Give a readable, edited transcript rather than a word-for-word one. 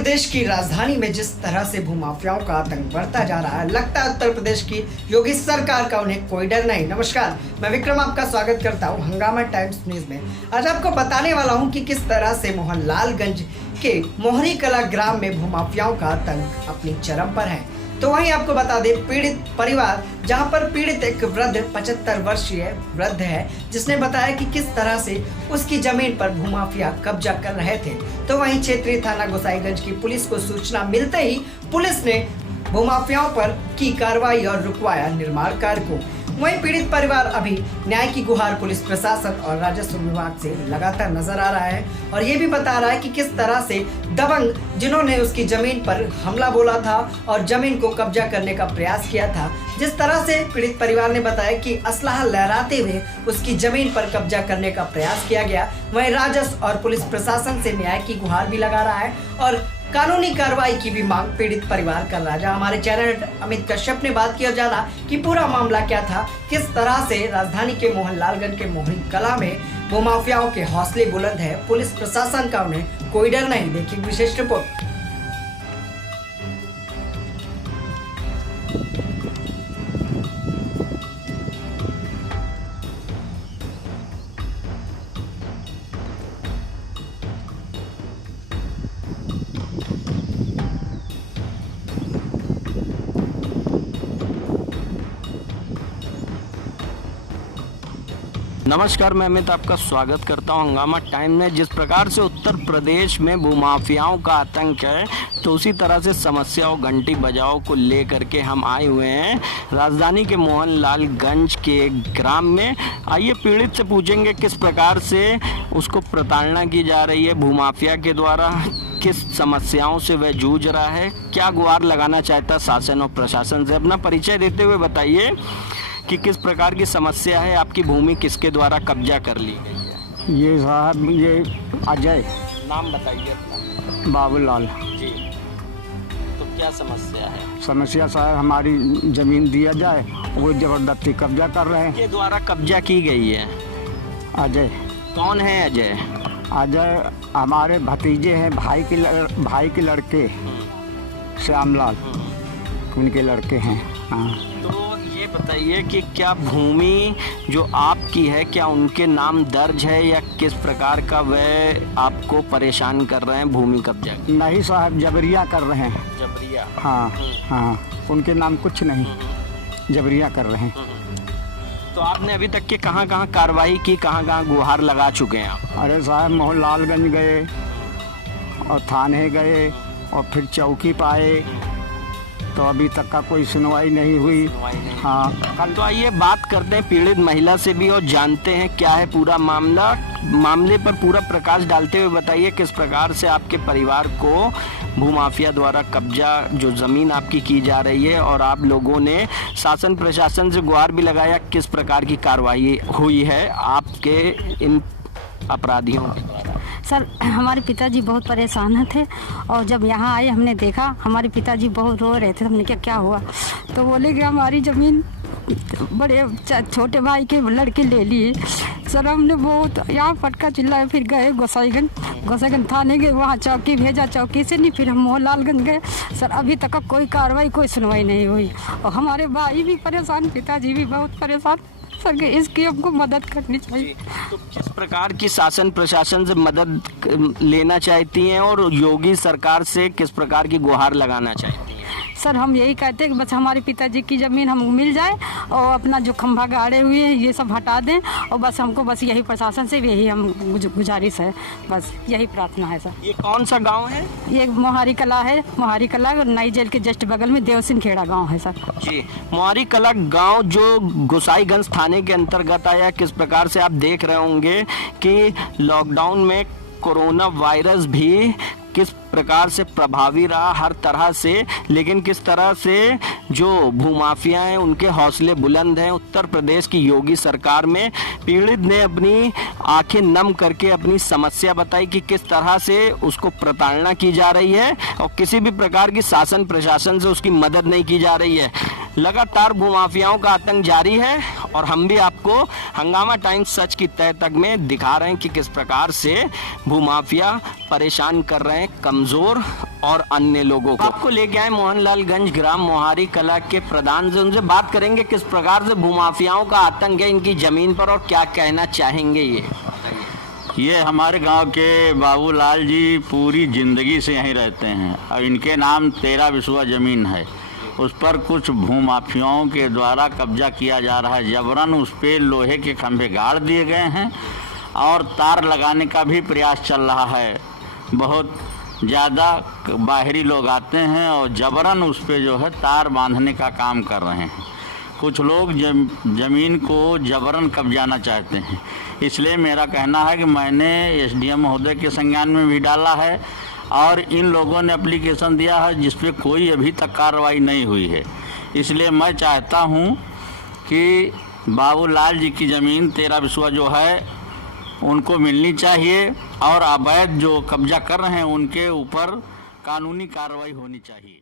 प्रदेश की राजधानी में जिस तरह से भूमाफियाओं का आतंक बढ़ता जा रहा है, लगता है उत्तर प्रदेश की योगी सरकार का उन्हें कोई डर नहीं। नमस्कार, मैं विक्रम आपका स्वागत करता हूं हंगामा टाइम्स न्यूज में। आज आपको बताने वाला हूं कि किस तरह से मोहनलालगंज के मोहरी कला ग्राम में भूमाफियाओं का आतंक अपनी चरम पर है। तो वहीं आपको बता दें, पीड़ित परिवार, जहां पर पीड़ित एक वृद्ध 75 वर्षीय वृद्ध है, जिसने बताया कि किस तरह से उसकी जमीन पर भूमाफिया कब्जा कर रहे थे। तो वहीं क्षेत्रीय थाना गोसाईगंज की पुलिस को सूचना मिलते ही पुलिस ने भूमाफियाओं पर की कार्रवाई और रुकवाया निर्माण कार्य को। वहीं पीड़ित परिवार अभी न्याय की गुहार पुलिस प्रशासन और राजस्व विभाग से लगातार नजर आ रहा है और ये भी बता रहा है कि किस तरह से दबंग जिन्होंने उसकी जमीन पर हमला बोला था और जमीन को कब्जा करने का प्रयास किया था, जिस तरह से पीड़ित परिवार ने बताया कि असलाह लहराते हुए उसकी जमीन पर कब्जा करने का प्रयास किया गया। वहीं राजस्व और पुलिस प्रशासन से न्याय की गुहार भी लगा रहा है और कानूनी कार्रवाई की भी मांग पीड़ित परिवार कर रहा है। हमारे चैनल अमित कश्यप ने बात किया जाना कि पूरा मामला क्या था, किस तरह से राजधानी के मोहनलालगंज के मोहरी कला में भूमाफियाओं के हौसले बुलंद है, पुलिस प्रशासन का उन्हें कोई डर नहीं। देखिए विशेष रिपोर्ट। नमस्कार, मैं अमित आपका स्वागत करता हूं हंगामा टाइम में। जिस प्रकार से उत्तर प्रदेश में भूमाफियाओं का आतंक है, तो उसी तरह से समस्याओं घंटी बजाओ को लेकर के हम आए हुए हैं राजधानी के मोहनलालगंज के ग्राम में। आइए पीड़ित से पूछेंगे किस प्रकार से उसको प्रताड़ना की जा रही है भूमाफिया के द्वारा, किस समस्याओं से वह जूझ रहा है, क्या गुहार लगाना चाहता शासन और प्रशासन से। अपना परिचय देते हुए बताइए कि किस प्रकार की समस्या है, आपकी भूमि किसके द्वारा कब्जा कर ली गई है। ये साहब, ये अजय। नाम बताइए अपना। बाबूलाल जी, तो क्या समस्या है? समस्या साहब, हमारी जमीन दिया जाए, वो जबरदस्ती कब्जा कर रहे हैं। के द्वारा कब्जा की गई है। अजय कौन है अजय? अजय हमारे भतीजे हैं, भाई के लड़के श्यामलाल, उनके लड़के हैं। हाँ, तो ये बताइए कि क्या भूमि जो आपकी है, क्या उनके नाम दर्ज है या किस प्रकार का वह आपको परेशान कर रहे हैं भूमि कब्जा की? नहीं साहब, जबरिया कर रहे हैं। जबरिया? हाँ हाँ, उनके नाम कुछ नहीं, जबरिया कर रहे हैं। तो आपने अभी तक के कहाँ कहाँ कार्रवाई की, कहाँ कहाँ गुहार लगा चुके हैं आप? अरे साहब, मोहनलालगंज गए और थाने गए और फिर चौकी पाए, तो अभी तक का कोई सुनवाई नहीं हुई। हाँ, कल तो आइए बात करते हैं पीड़ित महिला से भी और जानते हैं क्या है पूरा मामला। मामले पर पूरा प्रकाश डालते हुए बताइए किस प्रकार से आपके परिवार को भूमाफिया द्वारा कब्जा जो ज़मीन आपकी की जा रही है और आप लोगों ने शासन प्रशासन से गुहार भी लगाया, किस प्रकार की कार्रवाई हुई है आपके इन अपराधियों के द्वारा। सर, हमारे पिताजी बहुत परेशान थे और जब यहाँ आए हमने देखा, हमारे पिताजी बहुत रो रहे थे। हमने क्या हुआ, तो बोले कि हमारी ज़मीन बड़े छोटे भाई के लड़के ले लिए। सर हमने बहुत यहाँ पटका चिल्लाए, फिर गए गोसाईगंज थाने गए, वहाँ चौकी भेजा, चौकी से नहीं, फिर हम मोहनलालगंज गए। सर अभी तक कोई कार्रवाई, कोई सुनवाई नहीं हुई और हमारे भाई भी परेशान, पिताजी भी बहुत परेशान। सर इसकी हमको मदद करनी चाहिए। तो किस प्रकार की शासन प्रशासन से मदद लेना चाहती हैं और योगी सरकार से किस प्रकार की गुहार लगाना चाहती हैं? सर हम यही कहते हैं कि बस हमारे पिताजी की ज़मीन हमको मिल जाए और अपना जो खंभा गाड़े हुए हैं ये सब हटा दें और बस हमको बस यही प्रशासन से भी यही हम गुजारिश है, बस यही प्रार्थना है सर। ये कौन सा गांव है? ये मोहरी कला है, मोहरी कला नई जेल के जस्ट बगल में देवसिंह खेड़ा गांव है सर। जी, मोहरी कला गांव जो गोसाईगंज थाने के अंतर्गत आया। किस प्रकार से आप देख रहे होंगे कि लॉकडाउन में कोरोना वायरस भी किस प्रकार से प्रभावी रहा हर तरह से, लेकिन किस तरह से जो भूमाफिया हैं उनके हौसले बुलंद हैं। उत्तर प्रदेश की योगी सरकार में पीड़ित ने अपनी आंखें नम करके अपनी समस्या बताई कि किस तरह से उसको प्रताड़ना की जा रही है और किसी भी प्रकार की शासन प्रशासन से उसकी मदद नहीं की जा रही है। लगातार भूमाफियाओं का आतंक जारी है और हम भी आपको हंगामा टाइम्स सच की तह तक में दिखा रहे हैं कि किस प्रकार से भूमाफिया परेशान कर रहे हैं कमजोर और अन्य लोगों को। आपको लेके आए मोहनलालगंज ग्राम मोहारी कला के प्रधान से, उनसे बात करेंगे किस प्रकार से भूमाफियाओं का आतंक है इनकी जमीन पर और क्या कहना चाहेंगे। ये हमारे गांव के बाबूलाल जी पूरी ज़िंदगी से यहीं रहते हैं और इनके नाम 13 बिस्वा ज़मीन है। उस पर कुछ भूमाफियाओं के द्वारा कब्जा किया जा रहा है। जबरन उस पर लोहे के खंभे गाड़ दिए गए हैं और तार लगाने का भी प्रयास चल रहा है। बहुत ज़्यादा बाहरी लोग आते हैं और जबरन उस पर जो है तार बांधने का काम कर रहे हैं। कुछ लोग ज़मीन को जबरन कब्जाना चाहते हैं। इसलिए मेरा कहना है कि मैंने एसडीएम महोदय के संज्ञान में भी डाला है और इन लोगों ने एप्लीकेशन दिया है जिस पे कोई अभी तक कार्रवाई नहीं हुई है। इसलिए मैं चाहता हूं कि बाबूलाल जी की ज़मीन 13 बिस्वा जो है उनको मिलनी चाहिए और अवैध जो कब्जा कर रहे हैं उनके ऊपर कानूनी कार्रवाई होनी चाहिए।